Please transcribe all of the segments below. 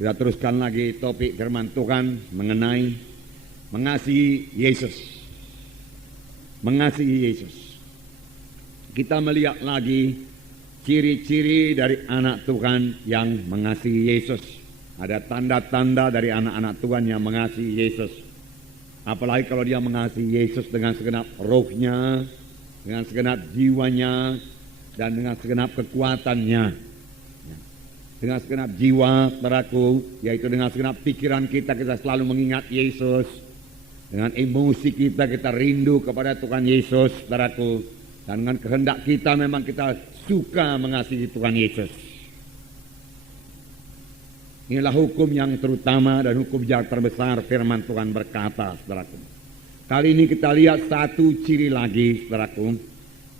Kita teruskan lagi topik firman Tuhan mengenai mengasihi Yesus. Mengasihi Yesus. Kita melihat lagi ciri-ciri dari anak Tuhan yang mengasihi Yesus. Ada tanda-tanda dari anak-anak Tuhan yang mengasihi Yesus. Apalagi kalau dia mengasihi Yesus dengan segenap rohnya, dengan segenap jiwanya, dan dengan segenap kekuatannya. Dengan segenap jiwa, saudaraku, yaitu dengan segenap pikiran kita selalu mengingat Yesus. Dengan emosi kita rindu kepada Tuhan Yesus, saudaraku. Dan dengan kehendak kita memang kita suka mengasihi Tuhan Yesus. Inilah hukum yang terutama dan hukum yang terbesar firman Tuhan berkata, saudaraku. Kali ini kita lihat satu ciri lagi, saudaraku,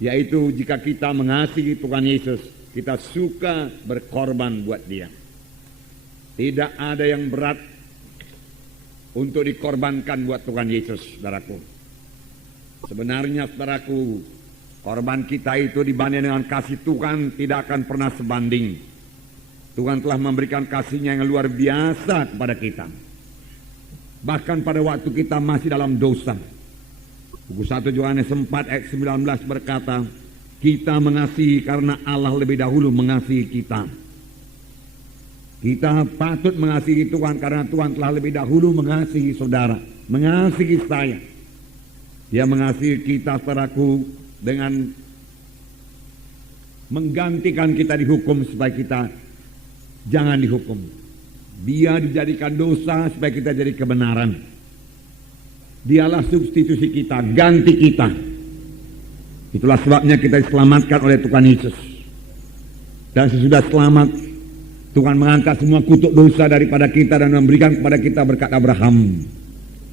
yaitu jika kita mengasihi Tuhan Yesus, kita suka berkorban buat dia. Tidak ada yang berat untuk dikorbankan buat Tuhan Yesus, saudaraku. Sebenarnya, saudaraku, korban kita itu dibanding dengan kasih Tuhan tidak akan pernah sebanding. Tuhan telah memberikan kasih-Nya yang luar biasa kepada kita. Bahkan pada waktu kita masih dalam dosa. Buku 1 Yohanes 4 ayat 19 berkata, kita mengasihi karena Allah lebih dahulu mengasihi kita. Kita patut mengasihi Tuhan karena Tuhan telah lebih dahulu mengasihi saudara, mengasihi saya. Dia mengasihi kita, saudaraku, dengan menggantikan kita dihukum supaya kita jangan dihukum. Dia dijadikan dosa supaya kita jadi kebenaran. Dialah substitusi kita, ganti kita. Itulah sebabnya kita diselamatkan oleh Tuhan Yesus. Dan sesudah selamat, Tuhan mengangkat semua kutuk dosa daripada kita dan memberikan kepada kita berkat Abraham.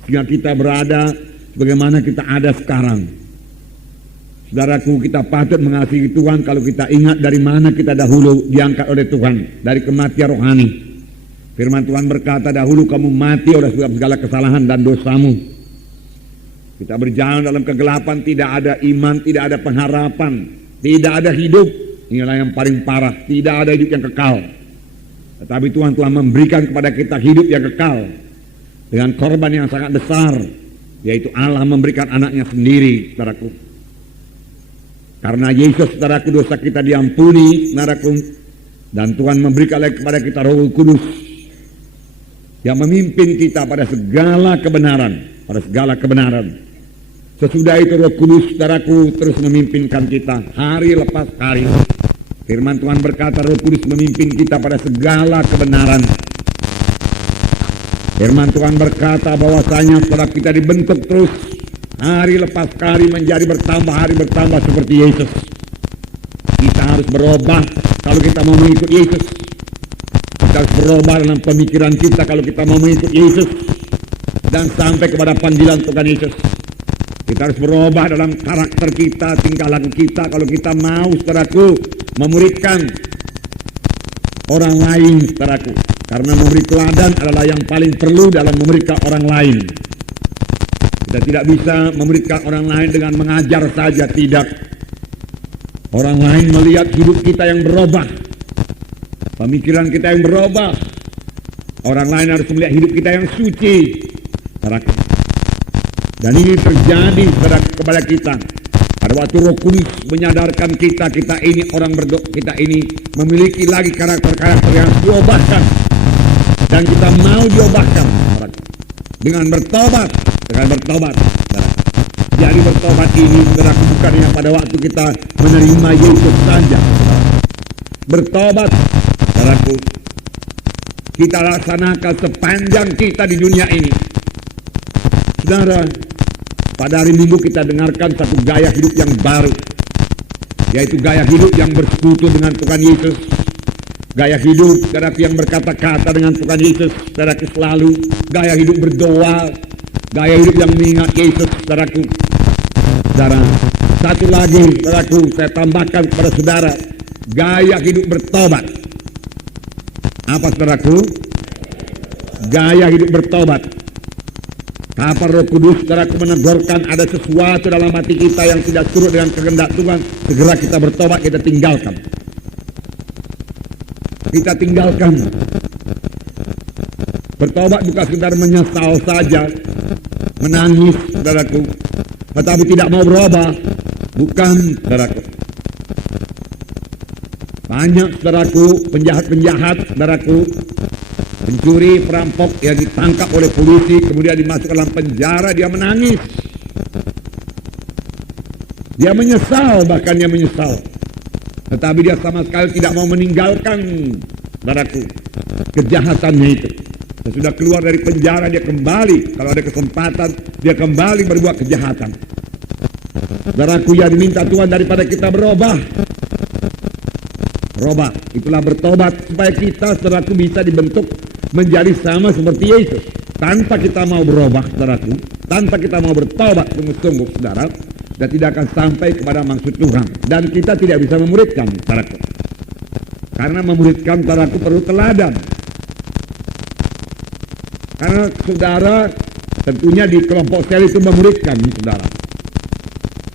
Sehingga kita berada sebagaimana kita ada sekarang. Saudaraku, kita patut mengasihi Tuhan kalau kita ingat dari mana kita dahulu diangkat oleh Tuhan. Dari kematian rohani. Firman Tuhan berkata, dahulu kamu mati oleh segala kesalahan dan dosamu. Kita berjalan dalam kegelapan, tidak ada iman, tidak ada pengharapan, tidak ada hidup. Inilah yang paling parah, tidak ada hidup yang kekal. Tetapi Tuhan telah memberikan kepada kita hidup yang kekal dengan korban yang sangat besar, yaitu Allah memberikan anaknya sendiri, saudaraku. Karena Yesus, saudaraku, dosa kita diampuni, saudaraku, dan Tuhan memberikan kepada kita Roh Kudus yang memimpin kita pada segala kebenaran, pada segala kebenaran. Sesudah itu Roh Kudus, saudaraku, terus memimpinkan kita hari lepas hari. Firman Tuhan berkata Roh Kudus memimpin kita pada segala kebenaran. Firman Tuhan berkata bahwasanya setelah kita dibentuk terus hari lepas hari menjadi bertambah, hari bertambah seperti Yesus. Kita harus berubah kalau kita mau mengikut Yesus. Kita harus berubah dalam pemikiran kita kalau kita mau mengikut Yesus dan sampai kepada panggilan Tuhan Yesus. Kita harus berubah dalam karakter kita, tingkah laku kita kalau kita mau, saudaraku, memuridkan orang lain, saudaraku. Karena memberi teladan adalah yang paling perlu dalam memuridkan orang lain. Kita tidak bisa memuridkan orang lain dengan mengajar saja, tidak. Orang lain melihat hidup kita yang berubah, pemikiran kita yang berubah. Orang lain harus melihat hidup kita yang suci, saudaraku. Dan ini terjadi kepada kita pada waktu Roh Kudus menyadarkan kita ini orang berdoa, kita ini memiliki lagi karakter-karakter yang harus diubahkan dan kita mau diubahkan dengan bertobat, Jadi bertobat ini, saudaraku, bukan yang pada waktu kita menerima Yesus saja. Bertobat, saudaraku, kita laksanakan sepanjang kita di dunia ini. Saudara, pada hari Minggu kita dengarkan satu gaya hidup yang baru, yaitu gaya hidup yang bersekutu dengan Tuhan Yesus. Gaya hidup, saudaraku, yang berkata-kata dengan Tuhan Yesus, saudaraku, selalu. Gaya hidup berdoa, gaya hidup yang mengingat Yesus, saudaraku. Saudara, satu lagi, saudaraku, saya tambahkan kepada saudara, gaya hidup bertobat. Apa, saudaraku? Gaya hidup bertobat. Kapan Roh Kudus, saudaraku, menegurkan ada sesuatu dalam hati kita yang tidak turut dengan kehendak Tuhan, segera kita bertobat, kita tinggalkan. Bertobat bukan sekedar menyesal saja, menangis, saudaraku, tetapi tidak mau berubah. Bukan, saudaraku. Banyak, saudaraku, penjahat-penjahat, saudaraku, pencuri, perampok yang ditangkap oleh polisi, kemudian dimasukkan dalam penjara, dia menangis. Dia menyesal, bahkan dia menyesal. Tetapi dia sama sekali tidak mau meninggalkan, saudaraku, kejahatannya itu. Sesudah keluar dari penjara, dia kembali. Kalau ada kesempatan, dia kembali berbuat kejahatan. Saudaraku, yang diminta Tuhan daripada kita berubah. Berubah, itulah bertobat. Supaya kita, saudaraku, bisa dibentuk menjadi sama seperti Yesus. Tanpa kita mau berubah, saudaraku, tanpa kita mau bertobat sungguh-sungguh, saudara, dan tidak akan sampai kepada maksud Tuhan. Dan kita tidak bisa memuridkan, saudaraku. Karena memuridkan, saudaraku, perlu teladan. Karena saudara tentunya di kelompok sel itu memuridkan, saudara.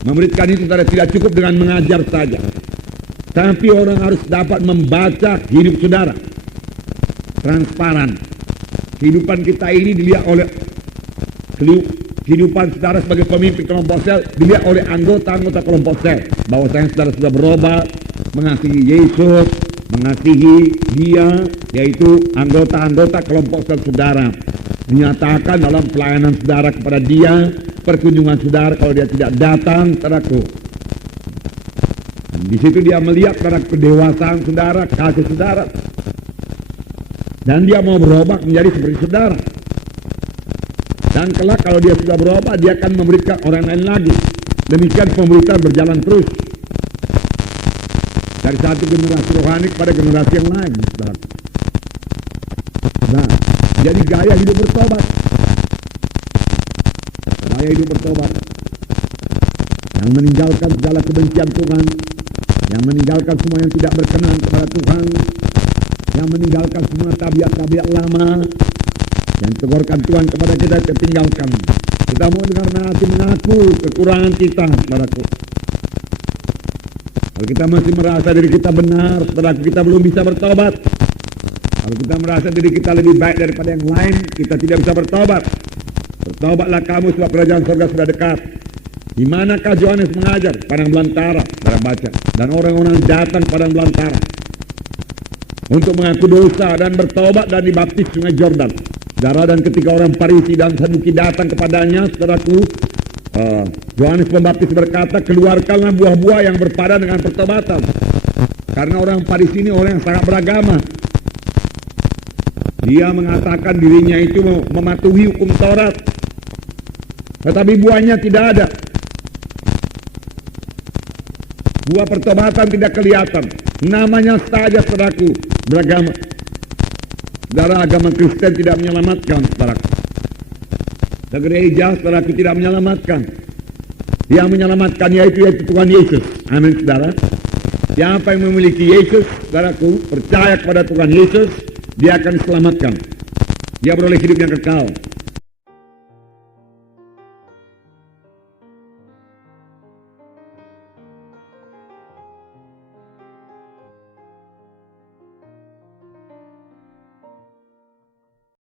Memuridkan itu, saudara, tidak cukup dengan mengajar saja. Tapi orang harus dapat membaca hidup saudara. Transparan. Kehidupan kita ini dilihat oleh kehidupan saudara sebagai pemimpin kelompok sel dilihat oleh anggota-anggota kelompok sel. Bahwasanya saudara sudah berubah, mengasihi Yesus, mengasihi dia, yaitu anggota-anggota kelompok sel saudara. Menyatakan dalam pelayanan saudara kepada dia, perkunjungan saudara kalau dia tidak datang, saudaraku. Di situ dia melihat pada kedewasaan saudara, kasih saudara. Dan dia mau berubah menjadi seperti saudara. Dan kelak kalau dia sudah berubah, dia akan memberikan orang lain lagi. Demikian pemberitaan berjalan terus. Dari satu generasi rohani kepada generasi yang lain, saudara. Nah, jadi gaya hidup bertobat. Gaya hidup bertobat. Yang meninggalkan segala kebencian Tuhan. Yang meninggalkan semua yang tidak berkenan kepada Tuhan. Yang meninggalkan semua tabiat-tabiat lama. Yang tegurkan Tuhan kepada kita, kita tinggalkan. Kita mau dengar nanti mengaku kekurangan kita, saudaraku. Kalau kita masih merasa diri kita benar, saudaraku, kita belum bisa bertobat. Kalau kita merasa diri kita lebih baik daripada yang lain, kita tidak bisa bertobat. Bertobatlah kamu sebab kerajaan surga sudah dekat. Di manakah Yohanes mengajar? Padang belantara, saudara baca. Dan orang-orang datang padang belantara untuk mengaku dosa dan bertobat dan dibaptis sungai Jordan. Saudara, dan ketika orang Farisi dan Saduki datang kepadanya, saudaraku, Yohanes Pembaptis berkata, keluarkanlah buah-buah yang berpadan dengan pertobatan. Karena orang Farisi ini orang yang sangat beragama. Dia mengatakan dirinya itu mematuhi hukum Taurat. Tetapi buahnya tidak ada. Buah pertobatan tidak kelihatan. Namanya saja, saudaraku, beragama. Saudara, agama Kristen tidak menyelamatkan, saudaraku. Gereja, saudaraku, tidak menyelamatkan. Yang menyelamatkan yaitu Tuhan Yesus. Amin, saudara. Siapa yang memiliki Yesus, saudaraku, percaya kepada Tuhan Yesus, dia akan diselamatkan. Dia beroleh hidup yang kekal.